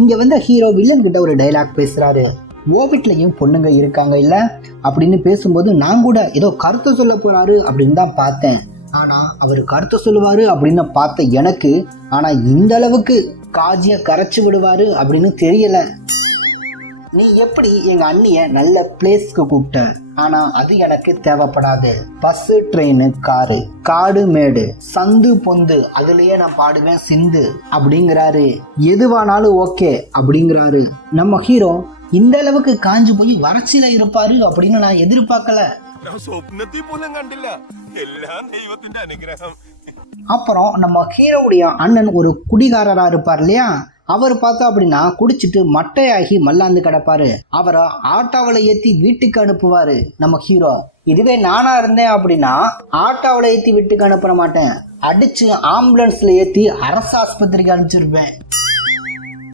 இங்க வந்து hero villain கிட்ட ஒரு டைலாக் பேசுறாரு. வீட்லயும் பொண்ணுங்க இருக்காங்க இல்ல அப்படின்னு பேசும்போது நான் கூட ஏதோ கருத்தை சொல்ல போறாரு அப்படின்னு தான் பார்த்தேன். ஆனா அவர் கருத்தை சொல்லுவாரு அப்படின்னு பார்த்த எனக்கு ஆனா இந்த அளவுக்கு காஜிய கரைச்சு விடுவாரு அப்படின்னு தெரியல. நீ எப்படி எங்க அண்ணிய நல்ல பிளேஸ்க்கு கூப்பிட்ட, ஆனா அது எனக்கு தேவைப்படாது. பஸ், ட்ரெயின், காரு, காடு, மேடு, சந்து, பொந்து அதுலயே நான் பாடுவேன் சிந்து அப்படிங்கிறாரு. எதுவானாலும் ஓகே அப்படிங்கிறாரு. நம்ம ஹீரோ இந்த அளவுக்கு காஞ்சு போய் வறட்சியில இருப்பாரு அப்படின்னு நான் எதிர்பார்க்கல. அப்புறம் நம்ம ஹீரோவுடைய அண்ணன் ஒரு குடிகாரரா இருப்பார் இல்லையா, அவர் பார்த்தா அப்படின்னா குடிச்சிட்டு மட்டையாகி மல்லாந்து கிடப்பாரு. அவரை ஆட்டோவில் ஏற்றி வீட்டுக்கு அனுப்புவாரு நம்ம ஹீரோ. இதுவே நானா இருந்தேன் அப்படின்னா ஆட்டோவில் ஏற்றி வீட்டுக்கு அனுப்ப மாட்டேன், அடிச்சு ஆம்புலன்ஸ்ல ஏற்றி அரசு ஆஸ்பத்திரிக்கு அனுப்பிச்சிருப்பேன்.